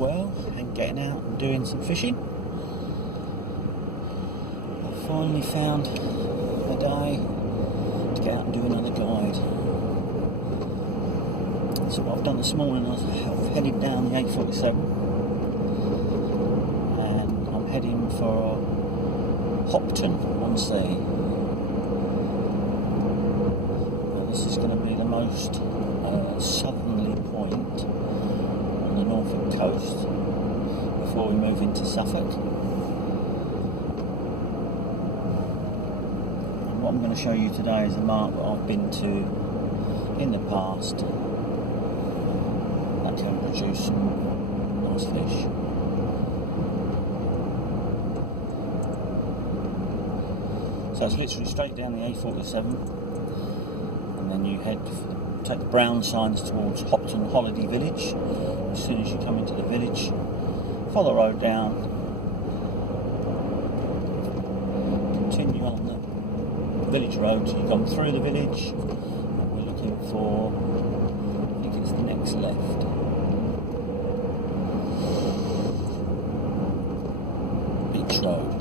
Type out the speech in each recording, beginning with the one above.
well and getting out and doing some fishing. I finally found a day to get out and do another guide. So what I've done this morning, I've headed down the A47 and I'm heading for HOPTON-ON-SEA. This is going to be the most southerly point on the Norfolk coast before we move into Suffolk. And what I'm going to show you today is a mark that I've been to in the past that can produce some nice fish. So it's literally straight down the A47. Then you take the brown signs towards Hopton Holiday Village. As soon as you come into the village, follow the road down, continue on the village road till you come through the village, and we're looking for, I think it's the next left. Beach Road.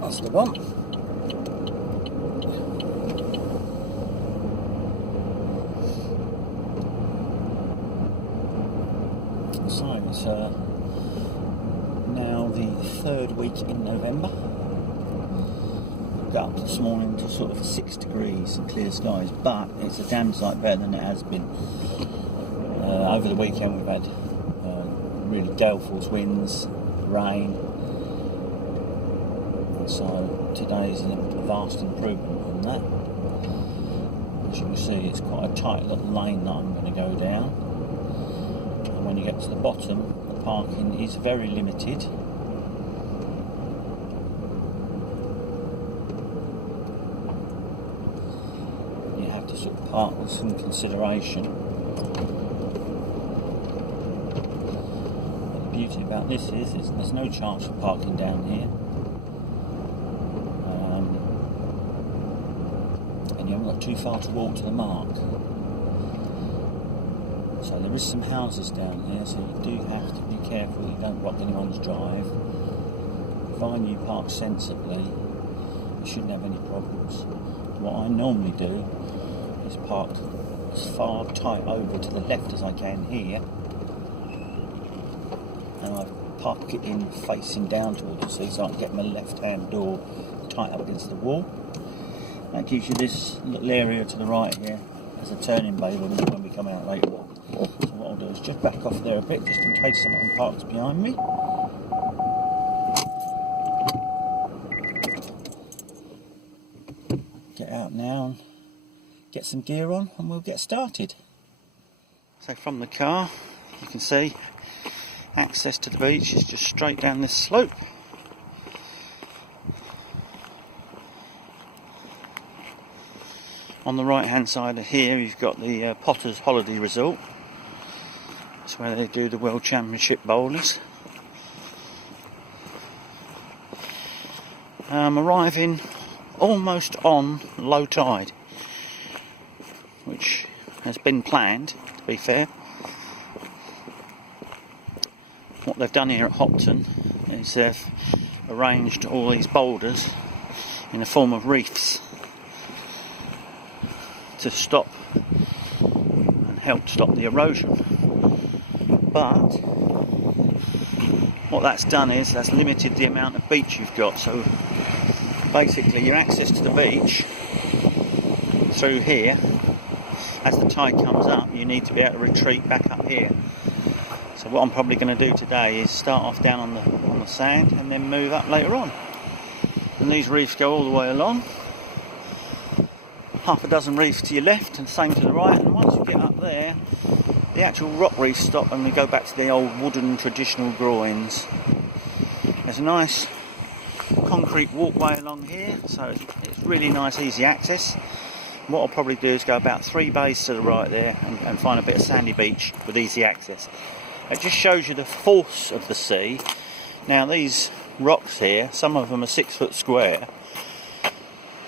That's the one. So it's now the third week in November. Got up this morning to sort of 6 degrees and clear skies, but it's a damn sight better than it has been. Over the weekend we've had really gale force winds, rain, so today is a vast improvement on that. As you can see, it's quite a tight little lane that I'm going to go down. When you get to the bottom, the parking is very limited. You have to sort of park with some consideration. But the beauty about this is there's no charge for parking down here. And you haven't got too far to walk to the mark. So there is some houses down here, so you do have to be careful you don't block anyone's drive. Providing you park sensibly, you shouldn't have any problems. What I normally do is park as far tight over to the left as I can here, and I park it in facing down towards the sea so I can get my left-hand door tight up against the wall. That gives you this little area to the right here as a turning bay when we come out later on. So what I'll do is just back off there a bit, just in case someone parks behind me. Get out now and get some gear on and we'll get started. So from the car, you can see access to the beach is just straight down this slope. On the right hand side of here you've got the Potter's Holiday Resort. That's where they do the World Championship bowlers. I'm arriving almost on low tide, which has been planned, to be fair. What they've done here at Hopton is they've arranged all these boulders in the form of reefs to stop and help stop the erosion. But what that's done is that's limited the amount of beach you've got. So basically your access to the beach through here, as the tide comes up, you need to be able to retreat back up here. So what I'm probably going to do today is start off down on the sand and then move up later on. And these reefs go all the way along. Half a dozen reefs to your left and same to the right, and once you get up there the actual rock reefs stop and we go back to the old wooden traditional groins. There's a nice concrete walkway along here, so it's really nice easy access. What I'll probably do is go about 3 bays to the right there and find a bit of sandy beach with easy access. It just shows you the force of the sea. Now these rocks here, some of them are 6 foot square,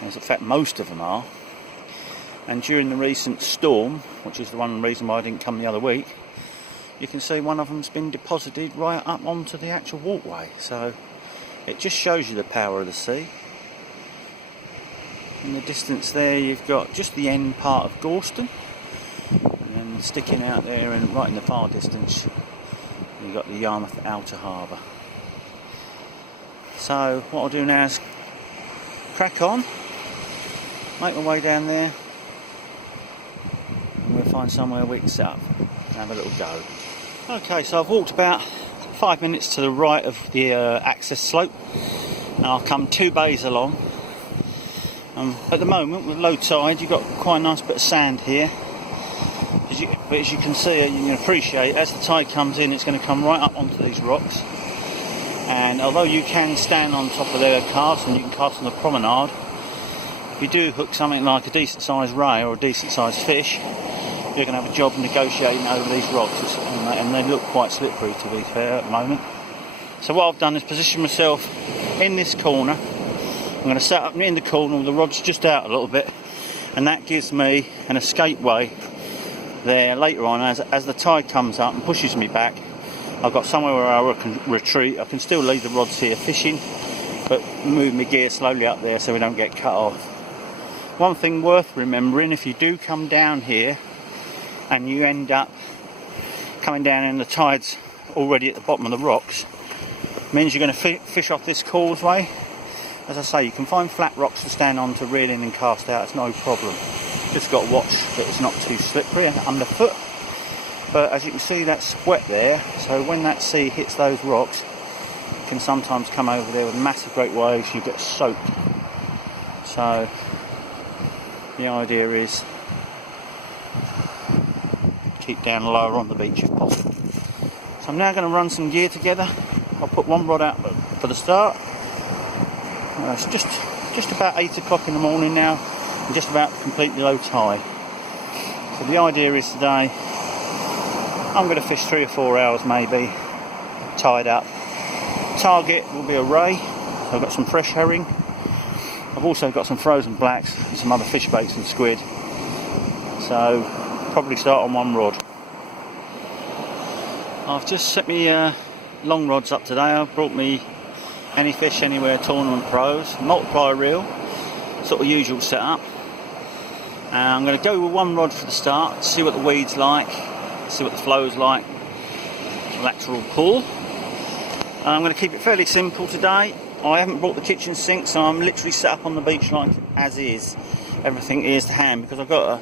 as in fact most of them are. And during the recent storm, which is the one reason why I didn't come the other week, you can see one of them's been deposited right up onto the actual walkway. So it just shows you the power of the sea. In the distance there you've got just the end part of Gorleston, and sticking out there and right in the far distance you've got the Yarmouth Outer Harbour. So what I'll do now is crack on, make my way down there, and we'll find somewhere we can set up and have a little go. Okay, so I've walked about 5 minutes to the right of the access slope, and I'll come 2 bays along. At the moment, with low tide, you've got quite a nice bit of sand here. But as you can see, you can appreciate, as the tide comes in, it's going to come right up onto these rocks. And although you can stand on top of their cast, and you can cast on the promenade, if you do hook something like a decent sized ray or a decent sized fish, you're going to have a job negotiating over these rocks, and they look quite slippery, to be fair, at the moment. So what I've done is position myself in this corner. I'm going to set up in the corner with the rods just out a little bit, and that gives me an escape way there later on. As the tide comes up and pushes me back, I've got somewhere where I can retreat. I can still leave the rods here fishing, but move my gear slowly up there so we don't get cut off. One thing worth remembering, if you do come down here and you end up coming down and the tide's already at the bottom of the rocks, means you're going to fish off this causeway. As I say, you can find flat rocks to stand on to reel in and cast out, it's no problem. Just got to watch that it's not too slippery underfoot. But as you can see, that's wet there, so when that sea hits those rocks, it can sometimes come over there with massive great waves, you get soaked. So the idea is keep down lower on the beach if possible. So I'm now going to run some gear together. I'll put one rod out for the start. It's just about 8 o'clock in the morning now, and just about completely low tide. So the idea is today I'm going to fish 3 or 4 hours maybe, tied up. Target will be a ray, so I've got some fresh herring. I've also got some frozen blacks and some other fish bakes and squid. So probably start on one rod. I've just set me long rods up today. I've brought me Any Fish Anywhere Tournament Pros, multiplier reel, sort of usual setup. And I'm going to go with one rod for the start, see what the weed's like, see what the flow's like, lateral pull. And I'm going to keep it fairly simple today. I haven't brought the kitchen sink, so I'm literally set up on the beach like as is. Everything is to hand, because I've got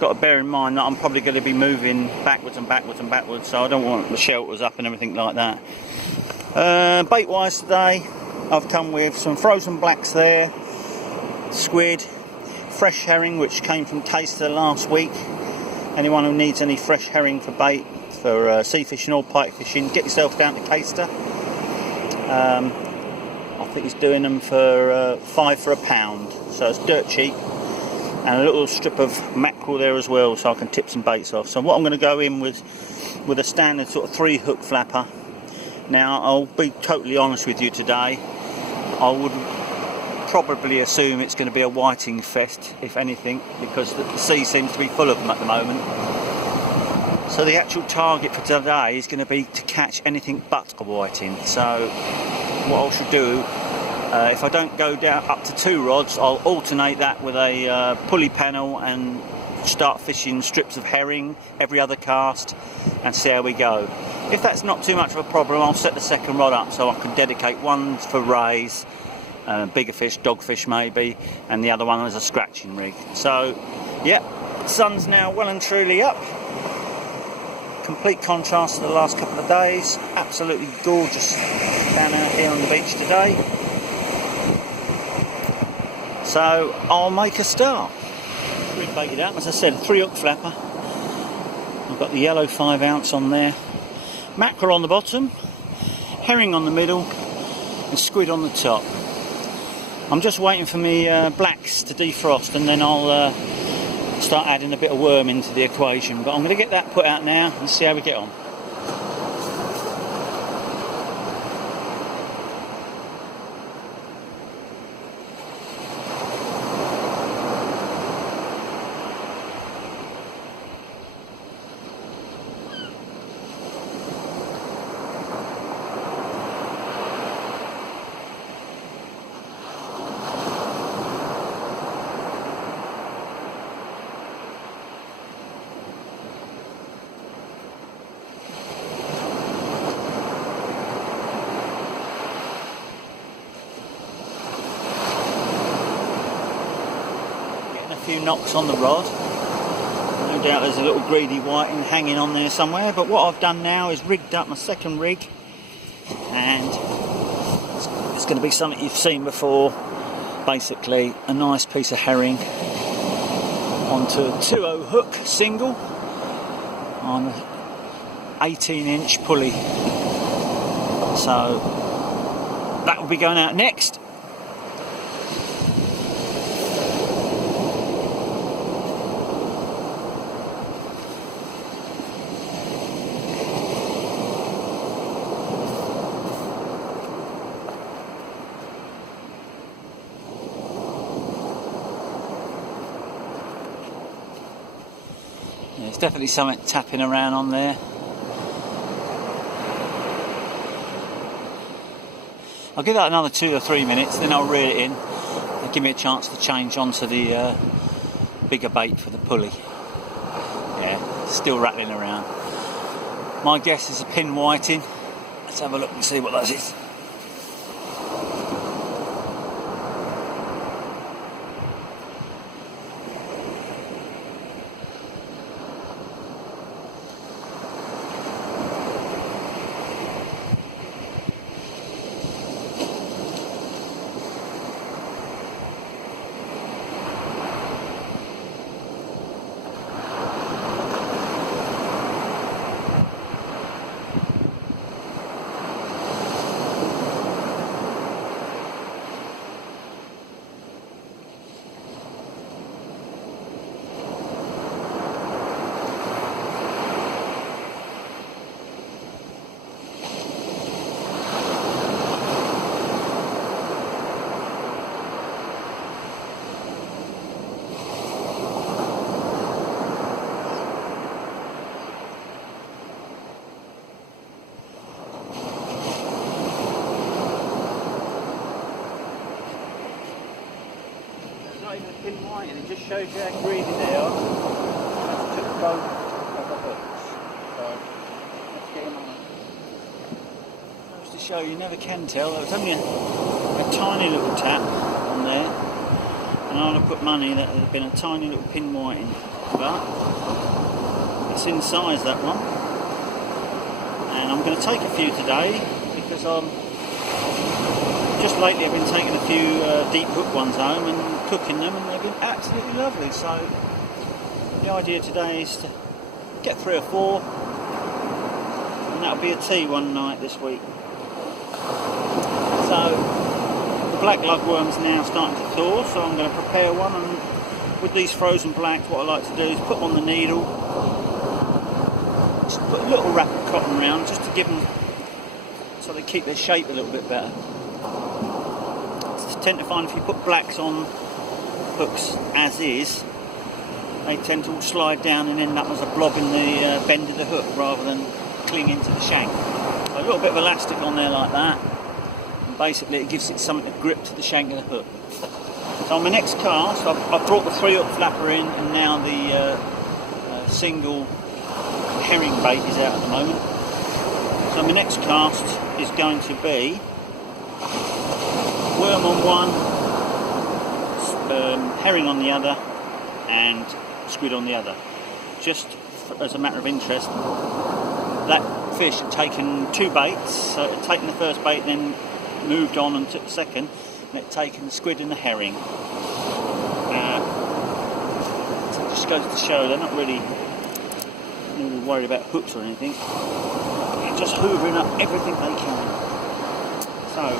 to bear in mind that I'm probably going to be moving backwards and backwards and backwards, so I don't want the shelters up and everything like that. Bait wise today, I've come with some frozen blacks there, squid, fresh herring which came from Taster last week. Anyone who needs any fresh herring for bait, for sea fishing or pike fishing, get yourself down to Taster. I think he's doing them for £5 for a pound, so it's dirt cheap. And a little strip of mackerel there as well, so I can tip some baits off. So what I'm going to go in with a standard sort of 3 hook flapper. Now I'll be totally honest with you today, I would probably assume it's going to be a whiting fest, if anything, because the sea seems to be full of them at the moment. So the actual target for today is going to be to catch anything but a whiting. So what I should do, if I don't go down up to 2 rods, I'll alternate that with a pulley panel and start fishing strips of herring every other cast and see how we go. If that's not too much of a problem, I'll set the second rod up so I can dedicate one for rays, bigger fish, dogfish maybe, and the other one as a scratching rig. So yeah, the sun's now well and truly up. Complete contrast to the last couple of days. Absolutely gorgeous down out here on the beach today. So I'll make a start. Squid baited out, as I said, 3 hook flapper. I've got the yellow 5 ounce on there. Mackerel on the bottom, herring on the middle, and squid on the top. I'm just waiting for me blacks to defrost, and then I'll start adding a bit of worm into the equation. But I'm going to get that put out now and see how we get on. few knocks on the rod. No doubt there's a little greedy whiting hanging on there somewhere, but what I've done now is rigged up my second rig, and it's going to be something you've seen before. Basically a nice piece of herring onto a 2.0 hook single on an 18-inch pulley. So that will be going out next. There's definitely something tapping around on there. I'll give that another 2 or 3 minutes, then I'll reel it in and give me a chance to change onto the bigger bait for the pulley. Yeah, still rattling around. My guess is a pin whiting. Let's have a look and see what that is. Pin white, and it just shows you how greedy they are. I took both of the hooks, so let's get him on. Just to show you, never can tell. There was only a tiny little tap on there, and I would have put money that there had been a tiny little pin whiting, but it's in size, that one. And I'm going to take a few today because just lately I've been taking a few deep hook ones home and cooking them, and they've been absolutely lovely. So the idea today is to get 3 or 4, and that'll be a tea one night this week. So the black lugworm's now starting to thaw, so I'm going to prepare one, and with these frozen blacks what I like to do is put them on the needle, just put a little wrap of cotton around just to give them, so they keep their shape a little bit better. I tend to find if you put blacks on hooks as is, they tend to all slide down and end up as a blob in the bend of the hook rather than clinging to the shank. So a little bit of elastic on there like that, and basically it gives it something to grip to the shank of the hook. So on my next cast, I've brought the 3-hook flapper in, and now the single herring bait is out at the moment. So my next cast is going to be worm on one, herring on the other, and squid on the other. Just as a matter of interest, that fish had taken 2 baits, so it had taken the first bait, then moved on and took the second, and it had taken the squid and the herring. So it just goes to show they're not really worried about hooks or anything. They're just hoovering up everything they can. So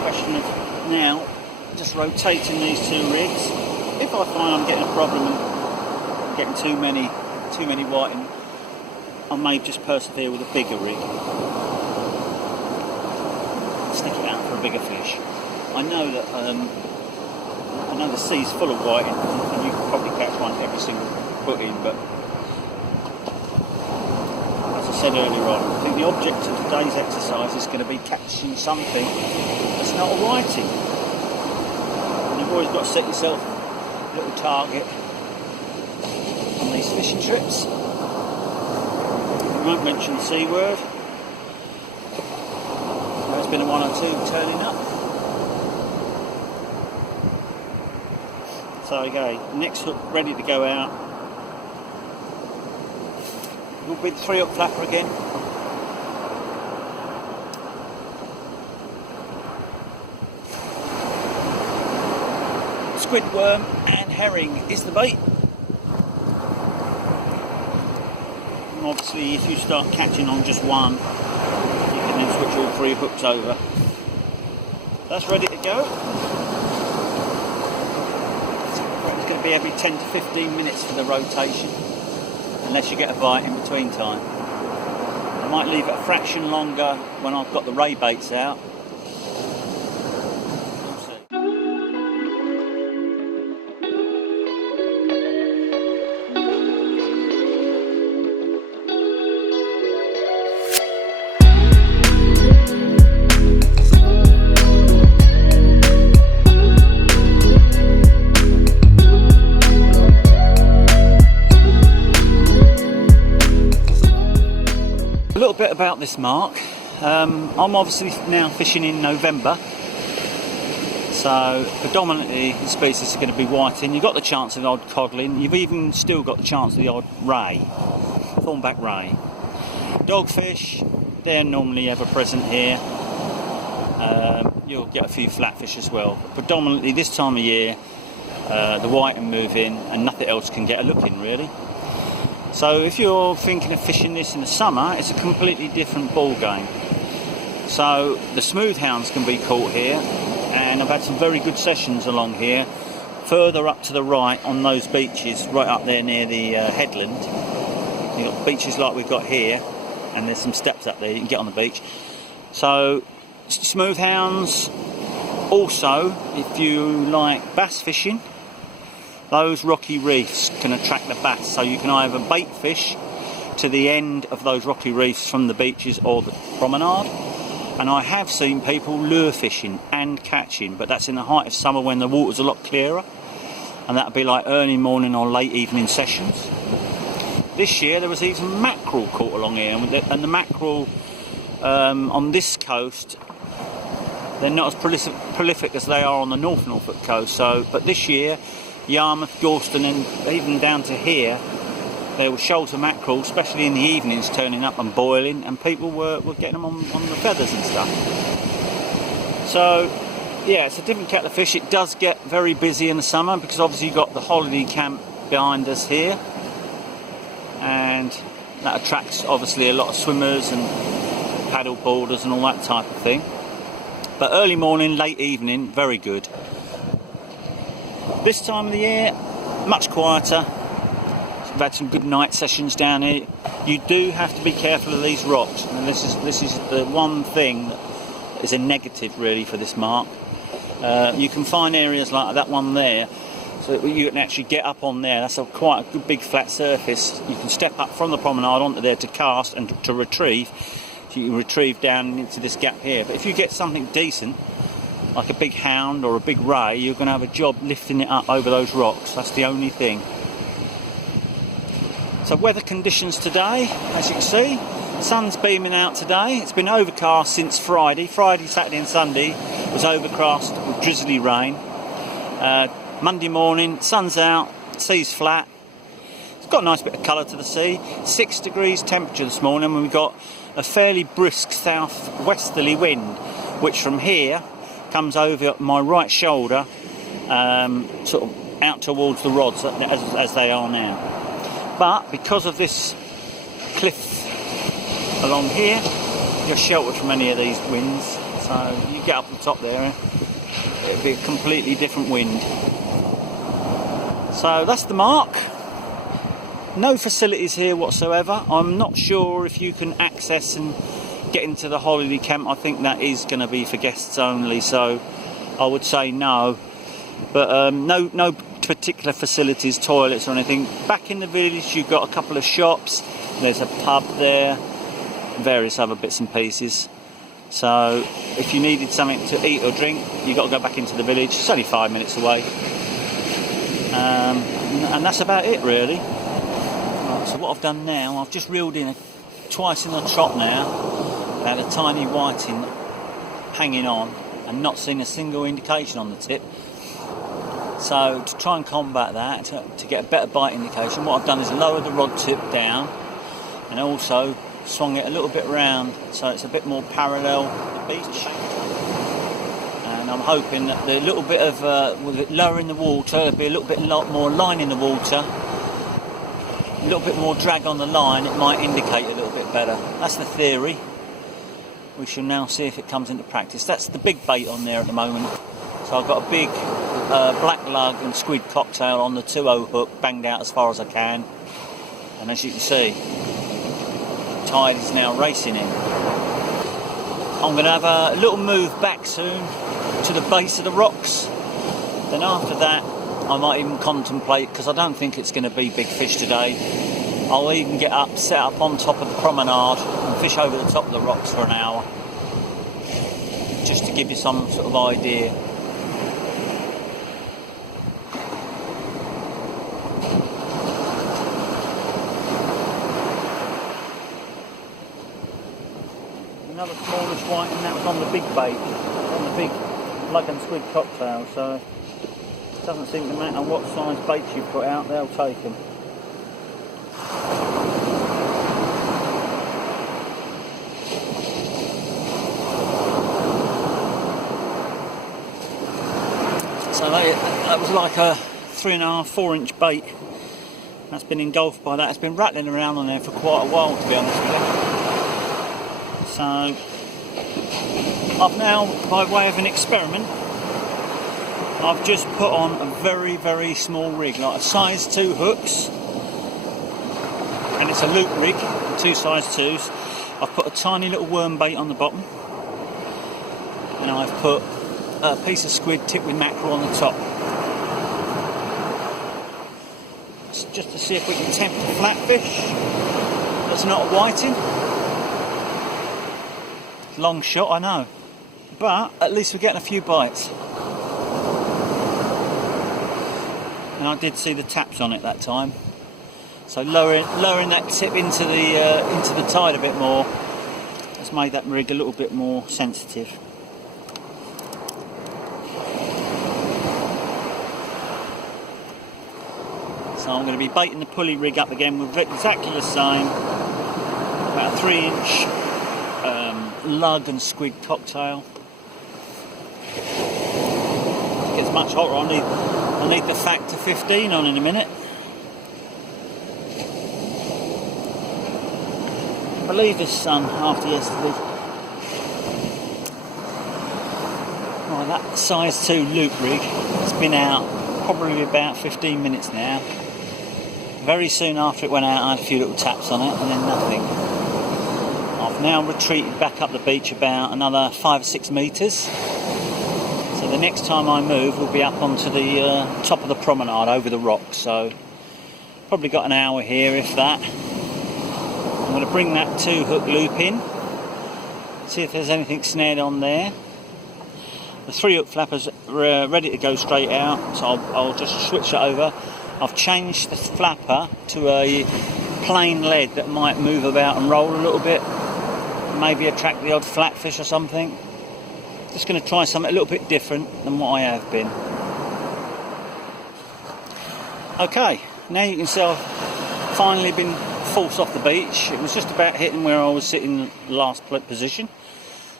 question of now just rotating these 2 rigs. If I find I'm getting a problem and getting too many whiting, I may just persevere with a bigger rig, stick it out for a bigger fish. I know that the sea's full of whiting, and you can probably catch one every single put in, but as I said earlier on, I think the object of today's exercise is going to be catching something that's not a whiting. And you've always got to set yourself a little target on these fishing trips. I won't mention the C word. There's been a 1 or 2 turning up. So okay, next hook ready to go out. We'll be the 3-hook flapper again. Squid, worm and herring is the bait. And obviously if you start catching on just one, you can then switch all 3 hooks over. That's ready to go. It's going to be every 10 to 15 minutes for the rotation, unless you get a bite in between time. I might leave it a fraction longer when I've got the ray baits out. A little bit about this mark. I'm obviously now fishing in November, so predominantly the species are going to be whiting. You've got the chance of the odd codling, you've even still got the chance of the odd ray, thornback ray. Dogfish, they're normally ever present here. You'll get a few flatfish as well. But predominantly this time of year, the whiting move in and nothing else can get a look in really. So if you're thinking of fishing this in the summer, it's a completely different ball game. So the smooth hounds can be caught here, and I've had some very good sessions along here. Further up to the right on those beaches, right up there near the headland, you've got beaches like we've got here, and there's some steps up there you can get on the beach. So smooth hounds. Also, if you like bass fishing, those rocky reefs can attract the bass, so you can either bait fish to the end of those rocky reefs from the beaches or the promenade. And I have seen people lure fishing and catching, but that's in the height of summer when the water's a lot clearer, and that'll be like early morning or late evening sessions. This year there was even mackerel caught along here, and the mackerel on this coast, they're not as prolific as they are on the North Norfolk coast. So, but this year, Yarmouth, Gorleston and even down to here, there were shoals of mackerel, especially in the evenings, turning up and boiling, and people were getting them on the feathers and stuff. So yeah, it's a different kettle of fish. It does get very busy in the summer because obviously you've got the holiday camp behind us here, and that attracts obviously a lot of swimmers and paddle boarders and all that type of thing. But early morning, late evening, very good. This time of the year, much quieter. We've had some good night sessions down here. You do have to be careful of these rocks, and this is the one thing that is a negative really for this mark. You can find areas like that one there, so that you can actually get up on there. That's quite a good big flat surface. You can step up from the promenade onto there to cast and to retrieve. So you can retrieve down into this gap here. But if you get something decent, like a big hound or a big ray, you're going to have a job lifting it up over those rocks. That's the only thing. So weather conditions today, as you can see, sun's beaming out today. It's been overcast since Friday. Friday, Saturday and Sunday was overcast with drizzly rain. Monday morning, sun's out, sea's flat. It's got a nice bit of colour to the sea. 6 degrees temperature this morning, and we've got a fairly brisk south-westerly wind, which from here comes over my right shoulder, sort of out towards the rods as they are now. But because of this cliff along here, you're sheltered from any of these winds. So you get up the top there, it'll be a completely different wind. So that's the mark. No facilities here whatsoever. I'm not sure if you can access and get into the holiday camp. I think that is going to be for guests only, so I would say no. But no particular facilities, toilets or anything. Back in the village you've got a couple of shops, there's a pub there, various other bits and pieces. So if you needed something to eat or drink, you've got to go back into the village. It's only 5 minutes away. And that's about it really. Right, so what I've done now, I've just reeled in twice in the trot now. Had a tiny whiting hanging on and not seen a single indication on the tip. So to try and combat that, to get a better bite indication, what I've done is lower the rod tip down and also swung it a little bit round so it's a bit more parallel to the beach. And I'm hoping that the little bit of, with it lowering the water, there'll be a little bit more line in the water, a little bit more drag on the line, it might indicate a little bit better. That's the theory. We shall now see if it comes into practice. That's the big bait on there at the moment. So I've got a big black lug and squid cocktail on the 2.0 hook, banged out as far as I can. And as you can see, the tide is now racing in. I'm going to have a little move back soon to the base of the rocks. Then after that, I might even contemplate, because I don't think it's going to be big fish today, I'll even get up, set up on top of the promenade and fish over the top of the rocks for an hour. Just to give you some sort of idea. Another smallish white, and that was on the big bait, on the big lug and squid cocktail, so it doesn't seem to matter what size baits you put out, they'll take them. So that was like a 3.5, 4-inch bait. That's been engulfed by that. It's been rattling around on there for quite a while, to be honest with you. So I've now, by way of an experiment, I've just put on a very, very small rig, like a size 2 hooks, and it's a loop rig, 2 size 2s. I've put a tiny little worm bait on the bottom, and I've put a piece of squid tipped with mackerel on the top. Just to see if we can tempt a flatfish that's not a whiting. Long shot, I know, but at least we're getting a few bites. And I did see the taps on it that time, so lowering that tip into the tide a bit more has made that rig a little bit more sensitive. So I'm going to be baiting the pulley rig up again with exactly the same, about a 3-inch lug and squid cocktail. It gets much hotter. I need the factor 15 on in a minute. I believe the sun after yesterday. Oh, that size 2 loop rig has been out probably about 15 minutes now. Very soon after it went out, I had a few little taps on it and then nothing. I've now retreated back up the beach about another 5 or 6 metres. So the next time I move, we'll be up onto the top of the promenade over the rocks. So probably got an hour here, if that. I'm going to bring that 2 hook loop in, see if there's anything snared on there. The 3 hook flapper's ready to go straight out, so I'll just switch it over. I've changed the flapper to a plain lead that might move about and roll a little bit, maybe attract the odd flatfish or something. Just going to try something a little bit different than what I have been. Okay, now you can see I've finally been forced off the beach. It was just about hitting where I was sitting last position.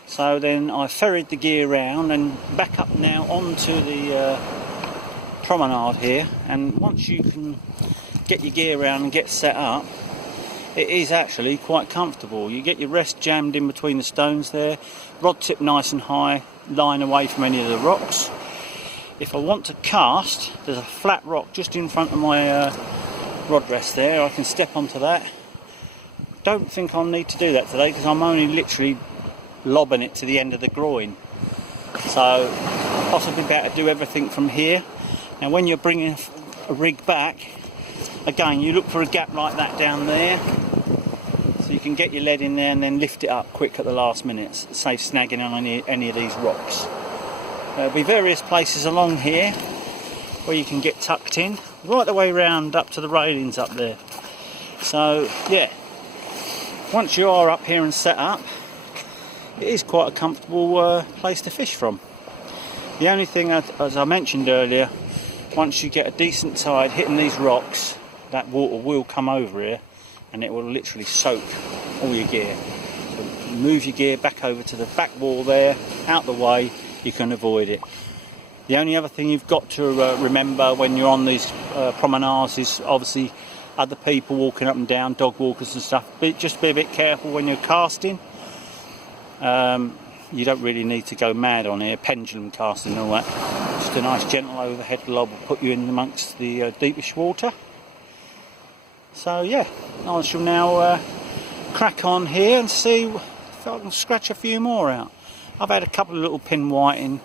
So then I ferried the gear round and back up now onto the promenade here, and once you can get your gear around and get set up, it is actually quite comfortable. You get your rest jammed in between the stones there, rod tip nice and high, line away from any of the rocks. If I want to cast, there's a flat rock just in front of my rod rest there. I can step onto that. Don't think I'll need to do that today because I'm only literally lobbing it to the end of the groin, so possibly better to do everything from here. Now when you're bringing a rig back, again you look for a gap like that down there, so you can get your lead in there and then lift it up quick at the last minute, save snagging on any of these rocks. There'll be various places along here where you can get tucked in, right the way round up to the railings up there. So yeah, once you are up here and set up, it is quite a comfortable place to fish from. The only thing, as I mentioned earlier, once you get a decent tide hitting these rocks, that water will come over here and it will literally soak all your gear. So move your gear back over to the back wall there, out the way, you can avoid it. The only other thing you've got to remember when you're on these promenades is obviously other people walking up and down, dog walkers and stuff. Just be a bit careful when you're casting. You don't really need to go mad on here, pendulum casting and all that. Just a nice gentle overhead lob will put you in amongst the deepish water. So yeah, I shall now crack on here and see if I can scratch a few more out. I've had a couple of little pin whiting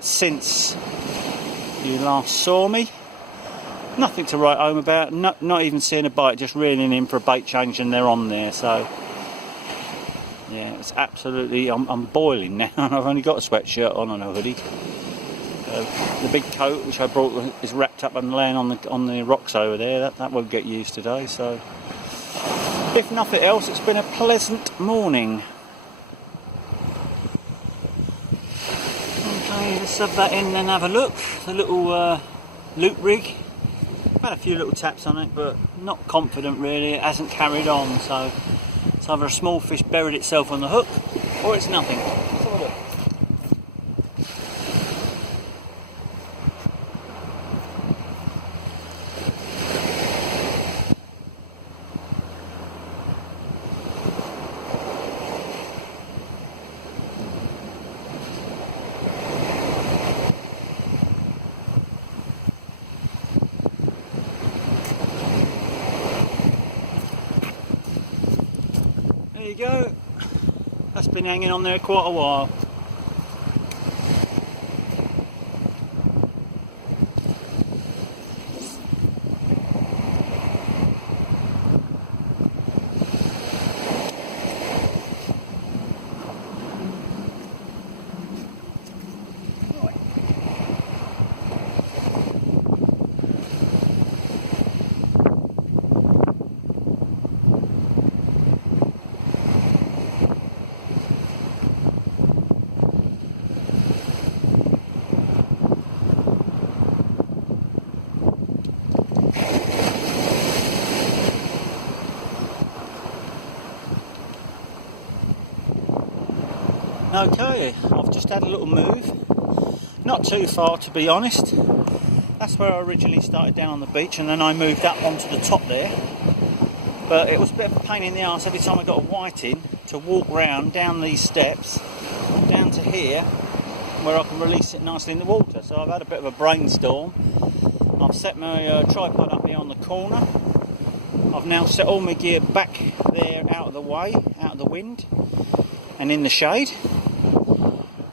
since you last saw me. Nothing to write home about, not even seeing a bite, just reeling in for a bait change and they're on there. So yeah, it's absolutely, I'm boiling now and I've only got a sweatshirt on and a hoodie. The big coat which I brought is wrapped up and laying on the rocks over there. That won't get used today. So if nothing else, it's been a pleasant morning. Okay, let's sub that in and have a look. The little loop rig. I've had a few little taps on it, but not confident really. It hasn't carried on, so it's either a small fish buried itself on the hook, or it's nothing. Let's have a look. There you go. That's been hanging on there quite a while. Okay, I've just had a little move, not too far to be honest. That's where I originally started, down on the beach, and then I moved up onto the top there. But it was a bit of a pain in the arse every time I got a whiting to walk round down these steps down to here where I can release it nicely in the water. So I've had a bit of a brainstorm. I've set my tripod up here on the corner. I've now set all my gear back there out of the way, out of the wind and in the shade.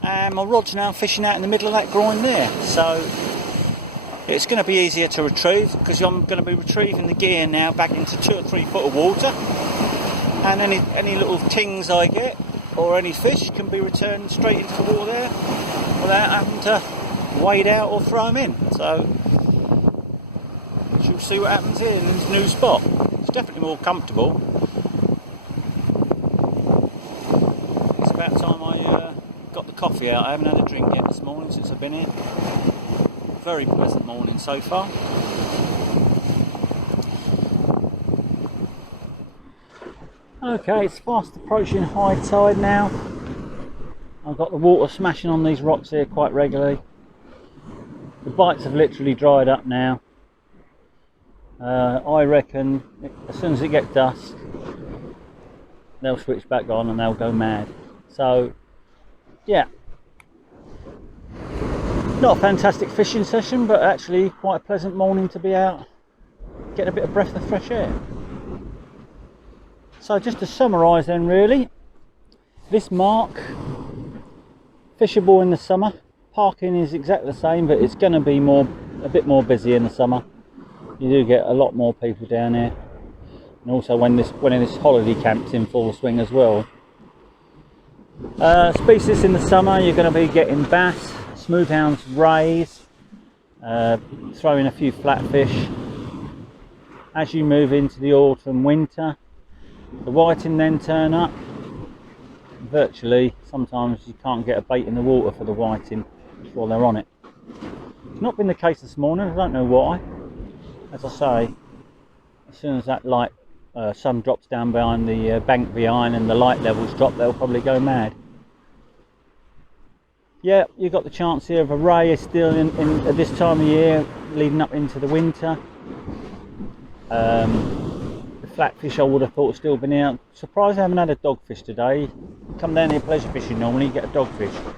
And my rod's now fishing out in the middle of that groin there. So it's going to be easier to retrieve because I'm going to be retrieving the gear now back into 2 or 3 foot of water. And any little tings I get or any fish can be returned straight into the water there without having to wade out or throw them in. So we'll see what happens here in this new spot. It's definitely more comfortable. It's about time I got the coffee out. I haven't had a drink yet this morning since I've been here. Very pleasant morning so far. Okay, it's fast approaching high tide now. I've got the water smashing on these rocks here quite regularly. The bites have literally dried up now. I reckon as soon as it gets dusk, they'll switch back on and they'll go mad. So, yeah. Not a fantastic fishing session, but actually quite a pleasant morning to be out, getting a bit of breath of fresh air. So just to summarise then really, this mark, fishable in the summer, parking is exactly the same, but it's going to be a bit more busy in the summer. You do get a lot more people down here, and also when this holiday camp's in full swing as well. Species in the summer, you're going to be getting bass, smoothhounds, rays, throw in a few flatfish. As you move into the autumn, winter, the whiting then turn up. Virtually, sometimes you can't get a bait in the water for the whiting before they're on it. It's not been the case this morning, I don't know why. As I say, as soon as that light, sun drops down behind the bank behind and the light levels drop, they'll probably go mad. Yeah, you've got the chance here of a ray still in at this time of year, leading up into the winter. The flatfish I would have thought still been out. Surprised I haven't had a dogfish today. Come down here pleasure fishing normally, you get a dogfish.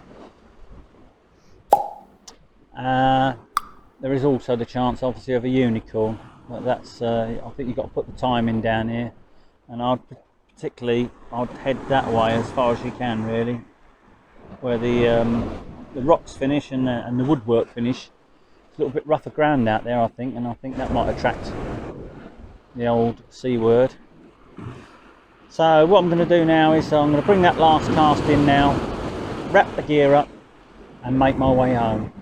There is also the chance obviously of a unicorn, but that's I think you've got to put the time in down here, and I'd head that way as far as you can really, where the rocks finish and the woodwork finish. It's a little bit rougher ground out there I think, and I think that might attract the old C word. So what I'm going to do now is I'm going to bring that last cast in now, wrap the gear up and make my way home.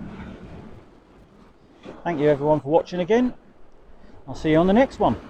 Thank you everyone for watching again. I'll see you on the next one.